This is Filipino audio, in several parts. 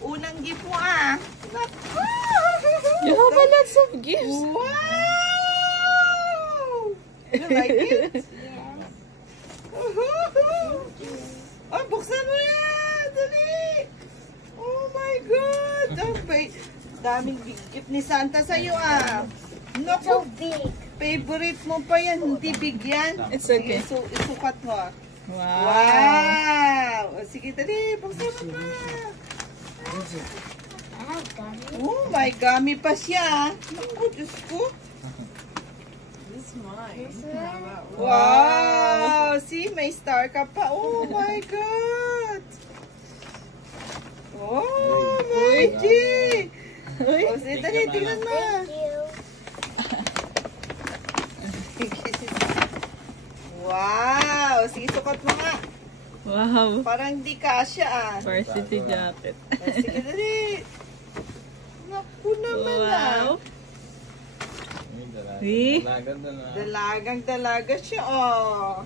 Unang gift mo ah. Naku! You have a lots of gifts. Wow! You like it? Yes. Oh, buksan mo yan! Dali! Oh my God! Daming gift ni Santa sa'yo ah. So Naku! big. Favorite mo pa yan, hindi bigyan. It's okay. So, isukat mo ah. Wow. Wow! O, sige, dali, buksan mo pa. I got it. Oh my, gami pa siya. Naku, Diyos ko. This one. Wow! See, may star ka pa. Oh my God! Oh my G! O, sige, dali, tingnan mo. Thank you. Wow! Sige, sukat mo nga. Wow. Parang hindi kasya ah. Varsity jacket. O, sige, dali. Naku naman ah. Wow. See? Dalagang dalaga siya, oh.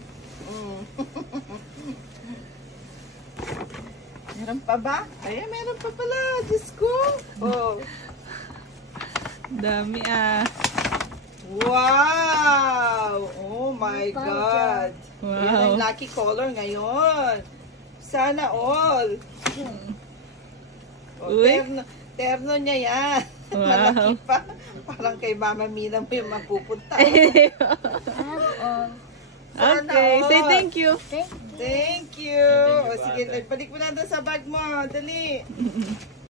Meron pa ba? Ay, meron pa pala. Diyos ko. Oh. Dami ah. Wow! Oh my God. Wow. Yan ang lucky color ngayon. Sana all. Oh, Uy. terno niya yan. Wow. Malaki pa. Parang kay Mama Mina mo yung mapupunta. Sana Okay, say all. thank you. Thank you. O sige, balik mo na doon sa bag mo. Dali.